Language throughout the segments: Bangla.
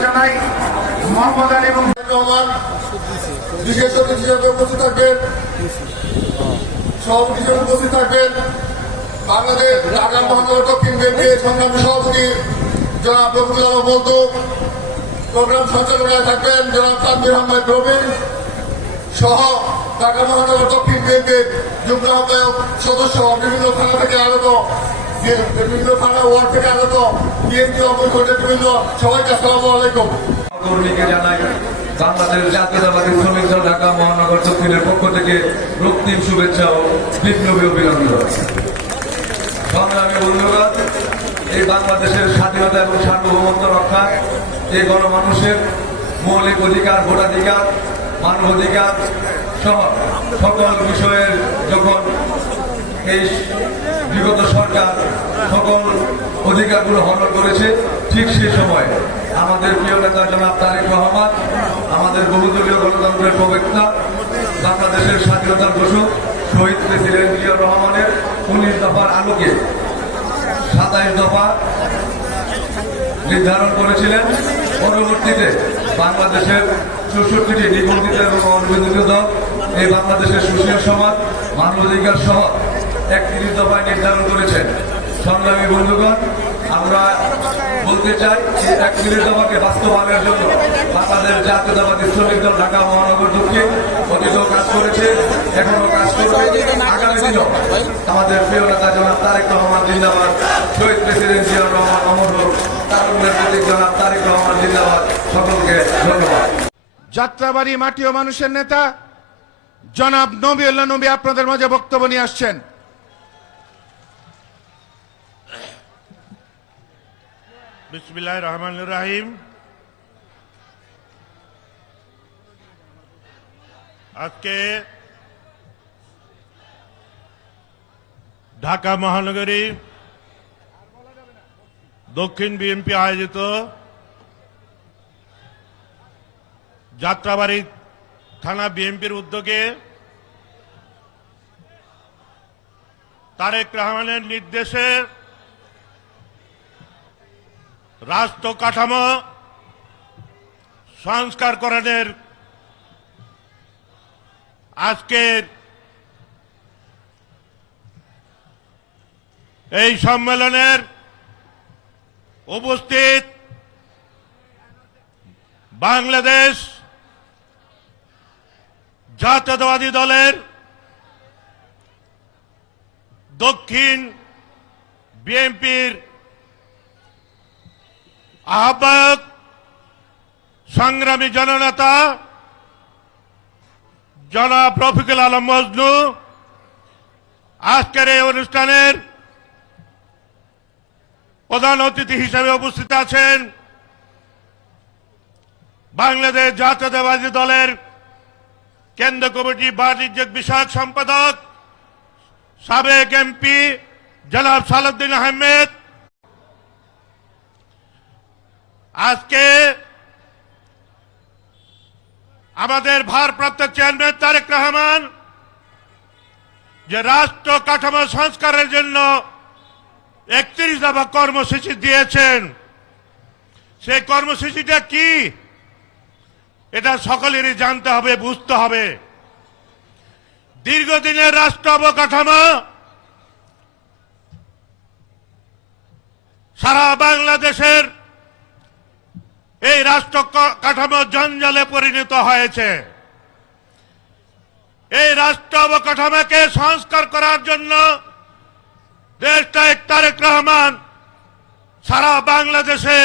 জানাই মোহাম্মদ আলী এবং রহমান বিশেষ অতিথি হিসেবে উপস্থিত থাকবেন, সভাপতি হিসেবে উপস্থিত থাকবেন বাংলাদেশ ঢাকা মহানগর দক্ষিণ বিএনপির সংগ্রামী সভাপতি জনাব রফিকুল আলম বলতু, প্রোগ্রাম সঞ্চালনায় থাকবেন জনাব তানভীর আহমেদ রবিন সহ ঢাকা মহানগর দক্ষিণ বিএনপির যুগ্ম আহ্বায়ক সদস্য, বিভিন্ন থানা থেকে আগত, বিভিন্ন থানা ওয়ার্ড থেকে আগত বিএনপি অপরিষদের বিভিন্ন সবাইকে আসসালামু আলাইকুম। কর্মীকে জানাই বাংলাদেশ জাতীয়তাবাদী শ্রমিক দল ঢাকা মহানগর দক্ষিণের পক্ষ থেকে রক্তিম শুভেচ্ছা ও বিপ্লবী অভিনন্দন। সংগ্রামী বন্ধুগণ, এই বাংলাদেশের স্বাধীনতা এবং সার্বভৌমত্ব রক্ষা, এই গণমানুষের মৌলিক অধিকার, ভোটাধিকার, মানবাধিকার সহ সকল বিষয়ের যখন এই বিগত সরকার সকল অধিকারগুলো হরণ করেছে, ঠিক সেই সময় আমাদের প্রিয় নেতা জনাব তারেক রহমান, আমাদের বহুদলীয় গণতন্ত্রের প্রবক্তা, বাংলাদেশের স্বাধীনতার ঘোষক শহীদ প্রেসিডেন্ট জিয়াউর রহমানের 19 দফার আলোকে 27 দফা নির্ধারণ করেছিলেন। পরবর্তীতে বাংলাদেশের 64টি নিবন্ধিত এবং অনিবন্ধিত দল এই বাংলাদেশের সুশীল সমাজ, মানবাধিকার সহ 31 দফায় নির্ধারণ করেছেন। সংগ্রামী বন্ধুগণ, আমরা বলতে চাই এই 31 দফাকে বাস্তবায়নের জন্য বাংলাদেশ জাতীয়তাবাদী শ্রমিক দল ঢাকা মহানগর দক্ষিণ অতীতেও কাজ করেছে, এখনো কাজ করবে, আগামী দিনও আমাদের প্রিয় নেতা জনাব তারেক রহমান জিন্দাবাদ, শহীদ প্রেসিডেন্ট জিয়াউর রহমান অমর হোক, তারুণ্যের প্রতীক জনাব তারেক রহমান জিন্দাবাদ। সকলকে ধন্যবাদ। যাত্রাবাড়ি মাটি ও মানুষের নেতা জনাব নবীউল্লাহ নবী আপনাদের মাঝে বক্তব্য নিয়ে আসছেন। বিসমিল্লাহির রহমানির রহিম। আজকে ঢাকা মহানগরী দক্ষিণ বিএনপি আয়োজিত যাত্রাবাড়ি থানা বিএনপির উদ্যোগে তারেক রহমানের নির্দেশে রাষ্ট্র কাঠামো সংস্কারকরণের আজকের এই সম্মেলনের উপস্থিত বাংলাদেশ জাতীয়তাবাদী দলের দক্ষিণ বিএনপির আহ্বায়ক, সংগ্রামী জননেতা জনাব রফিকুল আলম মজনু, আজকের এই অনুষ্ঠানের প্রধান অতিথি হিসেবে উপস্থিত আছেন বাংলাদেশ জাতীয়তাবাদী দলের কেন্দ্র কমিটি বাণিজ্যিক বিষয়ক সম্পাদক সাবেক এমপি জনাব সালাউদ্দিন আহমেদ। আজকে আমাদের ভারপ্রাপ্ত চেয়ারম্যান তারেক রহমান যে রাষ্ট্র কাঠামো সংস্কারের জন্য 31 দফা কর্মসূচি দিয়েছেন, সেই কর্মসূচিটা কি এটা সকলেরই জানতে হবে, বুঝতে হবে। দীর্ঘদিনের রাষ্ট্র অবকাঠামো সারা বাংলাদেশের এই রাষ্ট্র কাঠামো জঞ্জালে পরিণত হয়েছে। এই রাষ্ট্র অবকাঠামোকে সংস্কার করার জন্য দেশনায়ক তারেক রহমান সারা বাংলাদেশে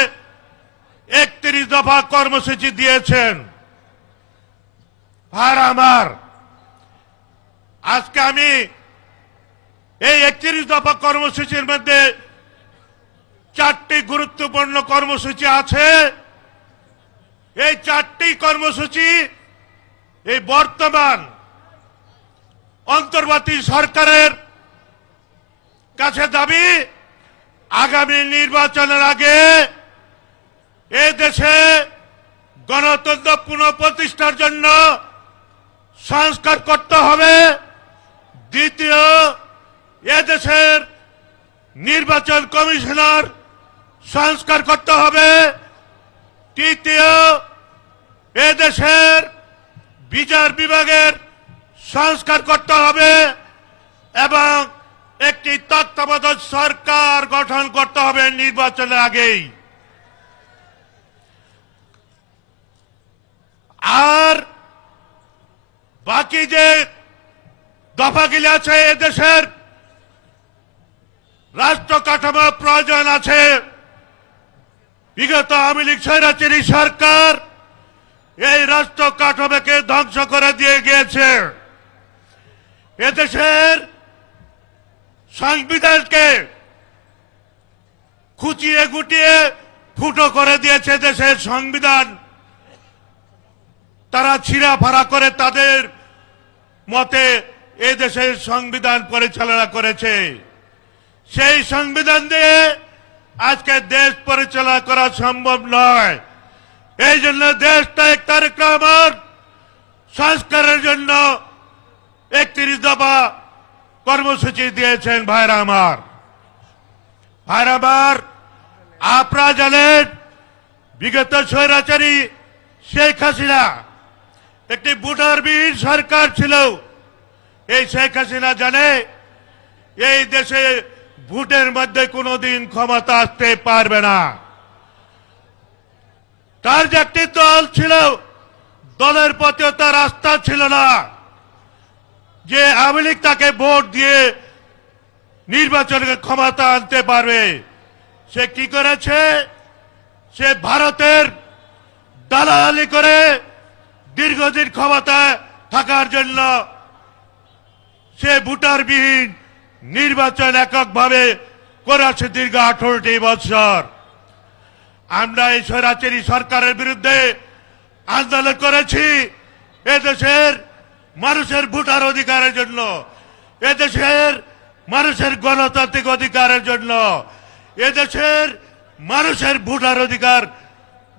31 দফা কর্মসূচি দিয়েছেন। আর আমার আজকে আমি এই 31 দফা কর্মসূচির মধ্যে 4টি গুরুত্বপূর্ণ কর্মসূচি আছে। এই 4টি কর্মসূচি এই বর্তমান অন্তর্বর্তী সরকারের কাছে দাবি, আগামী নির্বাচনের আগে এ দেশে গণতন্ত্র পুনঃপ্রতিষ্ঠার জন্য সংস্কার করতে হবে। দ্বিতীয়, এ দেশের নির্বাচন কমিশনার সংস্কার করতে হবে। তৃতীয়, এ দেশের বিচার বিভাগের সংস্কার করতে হবে এবং একটি তত্ত্বাবধায়ক সরকার গঠন করতে হবে নির্বাচনের আগেই। আর বাকি যে দফাগুলি আছে, এদেশের রাষ্ট্র কাঠামো প্রয়োজন আছে। বিগত আওয়ামী লীগ স্বৈরাচারী সরকার এই রাষ্ট্র কাঠামোকে ধ্বংস করে দিয়ে গিয়েছে। এদেশের সংবিধানকে খুঁচিয়ে গুটিয়ে ফুটো করে দিয়েছে দেশের সংবিধান। তারা ছিঁড়াফাড়া করে তাদের মতে এই দেশের সংবিধান পরিচালনা করেছে। সেই সংবিধান দিয়ে আজকে দেশ পরিচালনা করা সম্ভব নয়। এই জন্য দেশটা এক তারেক রহমান সংস্কারের জন্য 31 দফা কর্মসূচি দিয়েছেন। ভাইরা আমার, আপনারা জানেন বিগত স্বৈরাচারী শেখ হাসিনা একটি ভোটারবিহীন সরকার ছিল। এই শেখ হাসিনা জানে এই দেশে ভোটের মধ্যে কোনোদিন ক্ষমতা আসতে পারবে না। তার যে একটি দল ছিল, দলের প্রতিও তার আস্থা ছিল না যে আওয়ামী লীগ তাকে ভোট দিয়ে নির্বাচনের ক্ষমতা আনতে পারবে। সে কি করেছে? সে ভারতের দালালি করে দীর্ঘদিন ক্ষমতায় থাকার জন্য সে ভোটারবিহীন নির্বাচন এককভাবে করেছে দীর্ঘ 18টি বছর। আমরা এই স্বৈরাচারী সরকারের বিরুদ্ধে আন্দোলন করেছি এদেশের মানুষের ভোটার অধিকারের জন্য, এদেশের মানুষের গণতান্ত্রিক অধিকারের জন্য, এদেশের মানুষের ভোটার অধিকার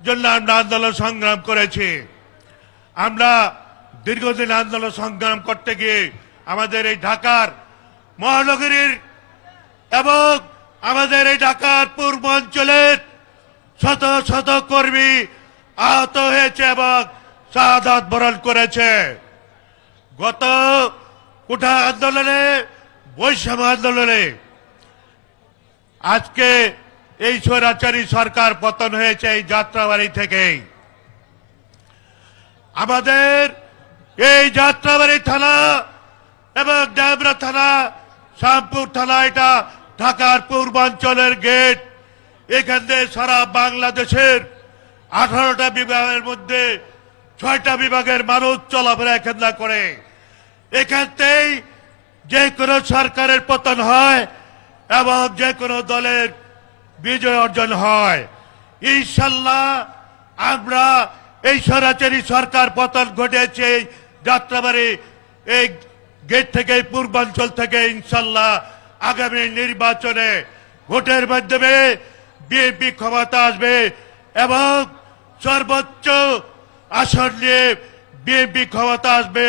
জন্য আমরা আন্দোলন সংগ্রাম করেছি। আমরা দীর্ঘদিন আন্দোলন সংগ্রাম করতে গিয়ে আমাদের এই ঢাকার মহানগরীর এবং আমাদের এই ঢাকার পূর্বাঞ্চলের শত শত কর্মী আহত হয়েছে এবং শাহাদাত বরণ করেছে। গত কোঠা আন্দোলনে, বৈষম্য আন্দোলনে আজকে এই স্বৈরাচারী সরকার পতন হয়েছে এই যাত্রাবাড়ি থেকেই। আমাদের এই যাত্রাবাড়ি থানা এবং ডেমরা থানা, শ্যামপুর থানা, এটা ঢাকার পূর্বাঞ্চলের গেট। এখান থেকে সারা বাংলাদেশের 18টা বিভাগের মধ্যে 6টা বিভাগের মানুষ চলাফেরা এখান করে। এখান থেকেই যে কোনো সরকারের পতন হয় এবং যে কোনো দলের বিজয় অর্জন হয়। ইনশাল্লাহ আমরা এই স্বৈরাচারী সরকার পতন ঘটেছে যাত্রাবাড়ি এই গেট থেকে, পূর্বাঞ্চল থেকে। ইনশাল্লাহ আগামী নির্বাচনে ভোটের মাধ্যমে বিএনপি ক্ষমতা আসবে এবং সর্বোচ্চ আসন নিয়ে বিএনপি ক্ষমতা আসবে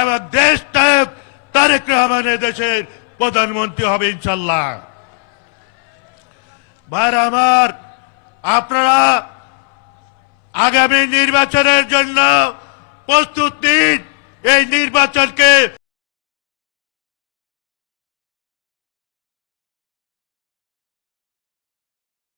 এবং দেশটা তারেক রহমানের দেশের প্রধানমন্ত্রী হবে ইনশাল্লাহ। ভাইরা আমার, আপনারা আগামী নির্বাচনের জন্য প্রস্তুত নিন। এই নির্বাচনকে